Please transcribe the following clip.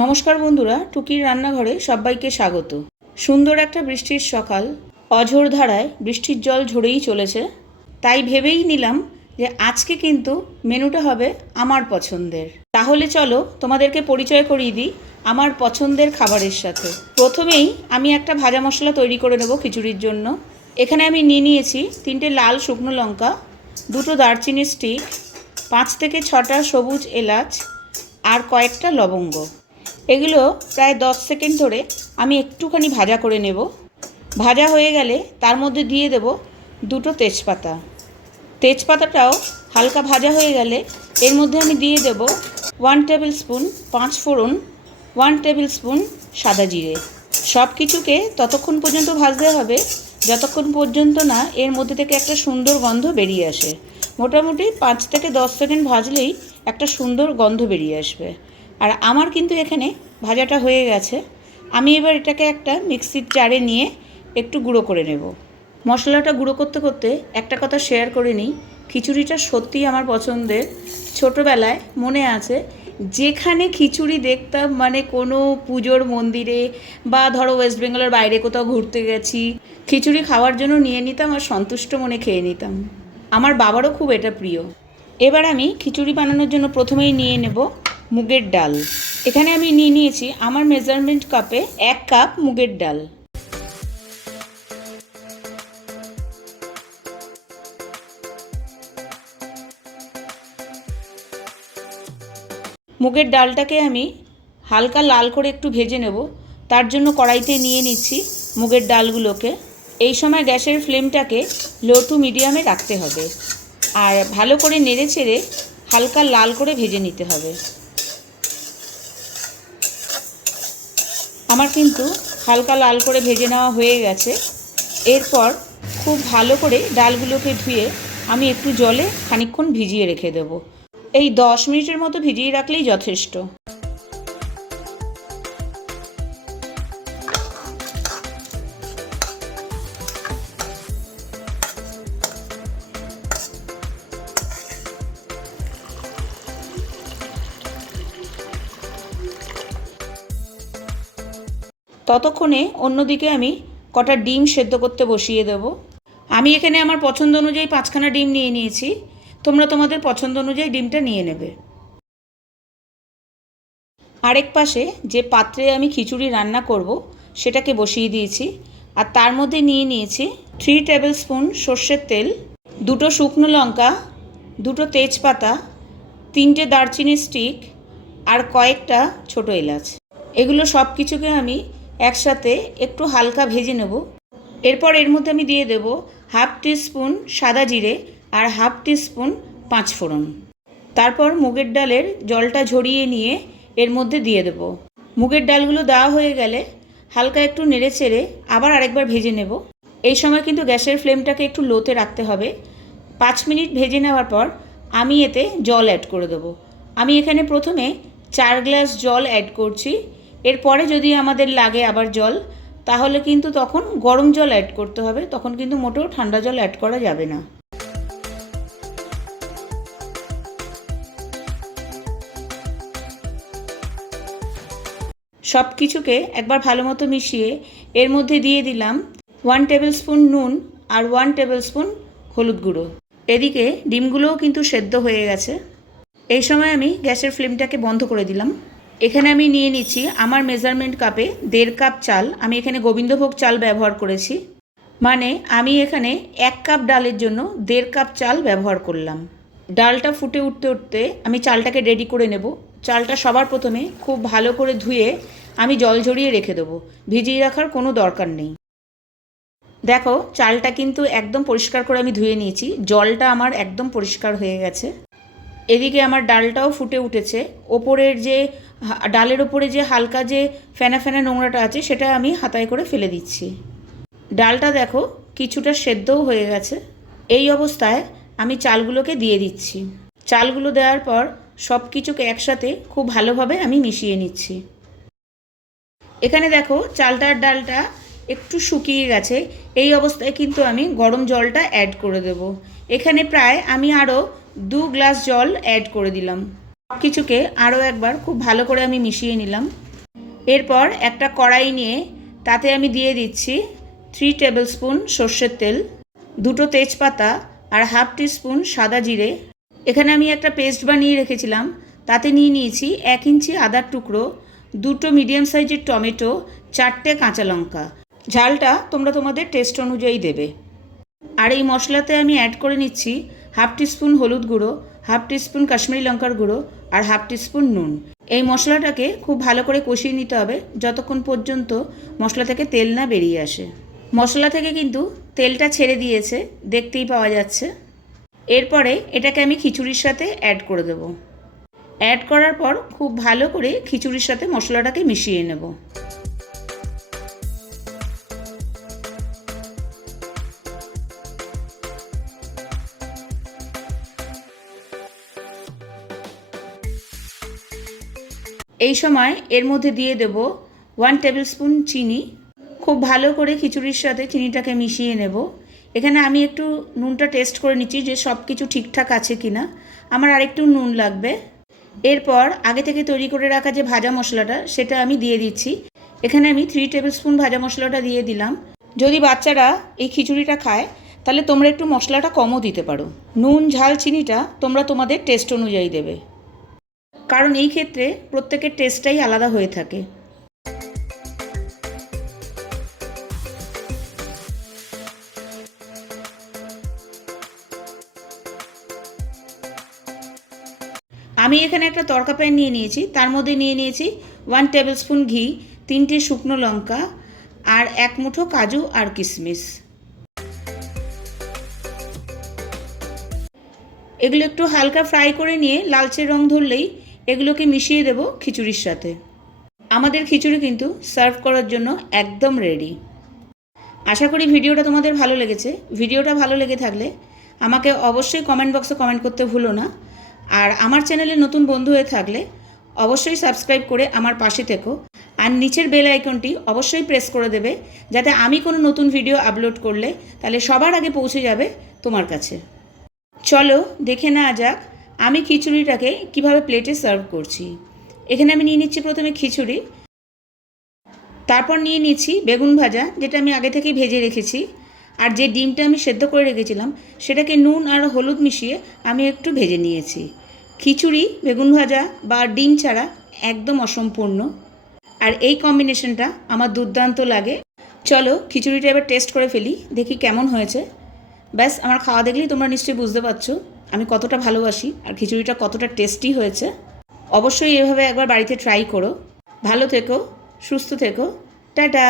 নমস্কার বন্ধুরা, টুকির রান্নাঘরে সবাইকে স্বাগত। সুন্দর একটা বৃষ্টির সকাল, অঝোর ধারায় বৃষ্টির জল ঝরেই চলেছে। তাই ভেবেই নিলাম যে আজকে কিন্তু মেনুটা হবে আমার পছন্দের। তাহলে চলো তোমাদেরকে পরিচয় করিয়ে দিই আমার পছন্দের খাবারের সাথে। প্রথমেই আমি একটা ভাজা মশলা তৈরি করে নেব খিচুড়ির জন্য। এখানে আমি নিয়ে নিয়েছি তিনটে লাল শুকনো লঙ্কা, দুটো দারচিনি স্টিক, পাঁচ থেকে ছটা সবুজ এলাচ আর কয়েকটা লবঙ্গ। এগুলো প্রায় দশ সেকেন্ড ধরে আমি একটুখানি ভাজা করে নেব। ভাজা হয়ে গেলে তার মধ্যে দিয়ে দেব দুটো তেজপাতা। তেজপাতাটাও হালকা ভাজা হয়ে গেলে এর মধ্যে আমি দিয়ে দেব ওয়ান টেবিল স্পুন পাঁচ ফোড়ন ওয়ান টেবিল স্পুন সাদা জিরে। সব কিছুকে ততক্ষণ পর্যন্ত ভাজতে হবে, যতক্ষণ পর্যন্ত না এর মধ্যে থেকে একটা সুন্দর গন্ধ বেরিয়ে আসে। মোটামুটি পাঁচ থেকে দশ সেকেন্ড ভাজলেই একটা সুন্দর গন্ধ বেরিয়ে আসবে। আর আমার কিন্তু এখানে ভাজাটা হয়ে গেছে। আমি এবার এটাকে একটা মিক্সির জারে নিয়ে একটু গুঁড়ো করে নেব। মশলাটা গুঁড়ো করতে করতে একটা কথা শেয়ার করে নিই। খিচুড়িটা সত্যিই আমার পছন্দের। ছোটোবেলায় মনে আছে, যেখানে খিচুড়ি দেখতাম মানে কোনো পুজোর মন্দিরে বা ধরো ওয়েস্ট বেঙ্গলের বাইরে কোথাও ঘুরতে গেছি, খিচুড়ি খাওয়ার জন্য নিয়ে নিতাম আর সন্তুষ্ট মনে খেয়ে নিতাম। আমার বাবারও খুব এটা প্রিয়। এবার আমি খিচুড়ি বানানোর জন্য প্রথমেই নিয়ে নেব মুগের ডাল। এখানে আমি নিয়ে নিয়েছি আমার মেজারমেন্ট কাপে এক কাপ মুগের ডাল। মুগের ডালটাকে আমি হালকা লাল করে একটু ভেজে নেব। তার জন্য কড়াইতে নিয়ে নিচ্ছি মুগের ডালগুলোকে। এই সময় গ্যাসের ফ্লেমটাকে লো টু মিডিয়ামে রাখতে হবে। আর ভালো করে নেড়ে ছেড়ে হালকা লাল করে ভেজে নিতে হবে। আমার কিন্তু হালকা লাল করে ভেজে নেওয়া হয়ে গেছে। এরপর খুব ভালো করে ডালগুলোকে ধুয়ে আমি একটু জলে খানিকক্ষণ ভিজিয়ে রেখে দেবো। এই দশ মিনিটের মতো ভিজিয়ে রাখলেই যথেষ্ট। ততক্ষণে অন্যদিকে আমি কটা ডিম সেদ্ধ করতে বসিয়ে দেব। আমি এখানে আমার পছন্দ অনুযায়ী পাঁচখানা ডিম নিয়ে নিয়েছি। তোমরা তোমাদের পছন্দ অনুযায়ী ডিমটা নিয়ে নেবে। আরেক পাশে যে পাত্রে আমি খিচুড়ি রান্না করব, সেটাকে বসিয়ে দিয়েছি। আর তার মধ্যে নিয়ে নিয়েছি থ্রি টেবিল স্পুন সর্ষের তেল, দুটো শুকনো লঙ্কা, দুটো তেজপাতা, তিনটে দারচিনি স্টিক আর কয়েকটা ছোট এলাচ। এগুলো সব কিছুকে আমি একসাথে একটু হালকা ভেজে নেব। এরপর এর মধ্যে আমি দিয়ে দেব হাফ স্পুন সাদা জিরে আর হাফ স্পুন পাঁচ ফোড়ন। তারপর মুগের ডালের জলটা ঝরিয়ে নিয়ে এর মধ্যে দিয়ে দেব। মুগের ডালগুলো দেওয়া হয়ে গেলে হালকা একটু নেড়ে চেড়ে আবার আরেকবার ভেজে নেব। এই সময় কিন্তু গ্যাসের ফ্লেমটাকে একটু লোতে রাখতে হবে। পাঁচ মিনিট ভেজে নেওয়ার পর আমি এতে জল অ্যাড করে দেবো। আমি এখানে প্রথমে চার গ্লাস জল অ্যাড করছি। এরপরে যদি আমাদের লাগে আবার জল, তাহলে কিন্তু তখন গরম জল অ্যাড করতে হবে, তখন কিন্তু মোটেও ঠান্ডা জল অ্যাড করা যাবে না। সব কিছুকে একবার ভালো মতো মিশিয়ে এর মধ্যে দিয়ে দিলাম ওয়ান টেবিল স্পুন নুন আর ওয়ান টেবিল স্পুন হলুদ গুঁড়ো। এদিকে ডিমগুলোও কিন্তু সেদ্ধ হয়ে গেছে। এই সময় আমি গ্যাসের ফ্লেমটাকে বন্ধ করে দিলাম। এখানে আমি নিয়ে নিচ্ছি আমার মেজারমেন্ট কাপে দেড় কাপ চাল। আমি এখানে গোবিন্দভোগ চাল ব্যবহার করেছি। মানে আমি এখানে এক কাপ ডালের জন্য দেড় কাপ চাল ব্যবহার করলাম। ডালটা ফুটে উঠতে উঠতে আমি চালটাকে রেডি করে নেব। চালটা সবার প্রথমে খুব ভালো করে ধুয়ে আমি জল ঝরিয়ে রেখে দেবো। ভিজিয়ে রাখার কোনো দরকার নেই। দেখো, চালটা কিন্তু একদম পরিষ্কার করে আমি ধুয়ে নিয়েছি। জলটা আমার একদম পরিষ্কার হয়ে গেছে। এদিকে আমার ডালটাও ফুটে উঠেছে। ওপরের যে ডালের ওপরে যে হালকা যে ফেনা ফেনা নোংরাটা আছে, সেটা আমি হাতায় করে ফেলে দিচ্ছি। ডালটা দেখো, কিছুটা সেদ্ধও হয়ে গেছে। এই অবস্থায় আমি চালগুলোকে দিয়ে দিচ্ছি। চালগুলো দেওয়ার পর সব কিছুকে একসাথে খুব ভালোভাবে আমি মিশিয়ে নিচ্ছি। এখানে দেখো, চালটার ডালটা একটু শুকিয়ে গেছে। এই অবস্থায় কিন্তু আমি গরম জলটা অ্যাড করে দেব। এখানে প্রায় আমি আরও দু গ্লাস জল অ্যাড করে দিলাম। সব কিছুকে আরও একবার খুব ভালো করে আমি মিশিয়ে নিলাম। এরপর একটা কড়াই নিয়ে তাতে আমি দিয়ে দিচ্ছি থ্রি টেবিল স্পুন সর্ষের তেল, দুটো তেজপাতা আর হাফ টিস্পুন সাদা জিরে। এখানে আমি একটা পেস্ট বানিয়ে রেখেছিলাম, তাতে নিয়ে নিয়েছি এক ইঞ্চি আদার টুকরো, দুটো মিডিয়াম সাইজের টমেটো, চারটে কাঁচা লঙ্কা। ঝালটা তোমরা তোমাদের টেস্ট অনুযায়ী দেবে। আর এই মশলাতে আমি অ্যাড করে নিচ্ছি হাফ টিস্পুন হলুদ গুঁড়ো হাফ টিস্পুন কাশ্মীরি লঙ্কার গুঁড়ো আর হাফ টিস্পুন নুন। এই মশলাটাকে খুব ভালো করে কষিয়ে নিতে হবে যতক্ষণ পর্যন্ত মশলা থেকে তেল না বেরিয়ে আসে। মশলা থেকে কিন্তু তেলটা ছেড়ে দিয়েছে, দেখতেই পাওয়া যাচ্ছে। এরপরে এটাকে আমি খিচুড়ির সাথে অ্যাড করে দেবো। অ্যাড করার পর খুব ভালো করে খিচুড়ির সাথে মশলাটাকে মিশিয়ে নেব। এই সময় এর মধ্যে দিয়ে দেব ওয়ান টেবিল স্পুন চিনি। খুব ভালো করে খিচুড়ির সাথে চিনিটাকে মিশিয়ে নেব। এখানে আমি একটু নুনটা টেস্ট করে নিচ্ছি যে সব কিছু ঠিকঠাক আছে কি না আমার আরেকটু নুন লাগবে। এরপর আগে থেকে তৈরি করে রাখা যে ভাজা মশলাটা, সেটা আমি দিয়ে দিচ্ছি। এখানে আমি থ্রি টেবিল স্পুন ভাজা মশলাটা দিয়ে দিলাম। যদি বাচ্চারা এই খিচুড়িটা খায়, তাহলে তোমরা একটু মশলাটা কমও দিতে পারো। নুন, ঝাল, চিনিটা তোমরা তোমাদের টেস্ট অনুযায়ী দেবে। কারণ এই ক্ষেত্রে প্রত্যেকের টেস্টটাই আলাদা হয়ে থাকে। আমি এখানে একটা তরকা প্যান নিয়ে নিয়েছি। তার মধ্যে নিয়ে নিয়েছি ওয়ান টেবিল স্পুন ঘি, তিনটে শুকনো লঙ্কা আর এক মুঠো কাজু আর কিশমিশ। এগুলো একটু হালকা ফ্রাই করে নিয়ে লালচে রং ধরলেই এগুলোকে মিশিয়ে দেব খিচুড়ির সাথে। আমাদের খিচুড়ি কিন্তু সার্ভ করার জন্য একদম রেডি। আশা করি ভিডিওটা তোমাদের ভালো লেগেছে। ভিডিওটা ভালো লেগে থাকলে আমাকে অবশ্যই কমেন্ট বক্সে কমেন্ট করতে ভুলো না। আর আমার চ্যানেলে নতুন বন্ধু হয়ে থাকলে অবশ্যই সাবস্ক্রাইব করে আমার পাশে থেকো। আর নিচের বেল আইকনটি অবশ্যই প্রেস করে দেবে, যাতে আমি কোনো নতুন ভিডিও আপলোড করলে তাহলে সবার আগে পৌঁছে যাবে তোমার কাছে। চলো দেখে না যাক আমি খিচুড়িটাকে কীভাবে প্লেটে সার্ভ করছি। এখানে আমি নিয়ে নিচ্ছি প্রথমে খিচুড়ি। তারপর নিয়ে নিচ্ছি বেগুন ভাজা, যেটা আমি আগে থেকেই ভেজে রেখেছি। আর যে ডিমটা আমি সেদ্ধ করে রেখেছিলাম, সেটাকে নুন আর হলুদ মিশিয়ে আমি একটু ভেজে নিয়েছি। খিচুড়ি, বেগুন ভাজা বা ডিম ছাড়া একদম অসম্পূর্ণ। আর এই কম্বিনেশনটা আমার দুর্দান্ত লাগে। চলো খিচুড়িটা এবার টেস্ট করে ফেলি, দেখি কেমন হয়েছে। ব্যাস, আমার খাওয়া দেখলেই তোমরা নিশ্চয়ই বুঝতে পারছ। আমি কতটা ভালোবাসি আর খিচুড়িটা কতটা টেস্টি হয়েছে, অবশ্যই এভাবে একবার বাড়িতে ট্রাই করো। ভালো থেকো, সুস্থ থেকো। টাটা!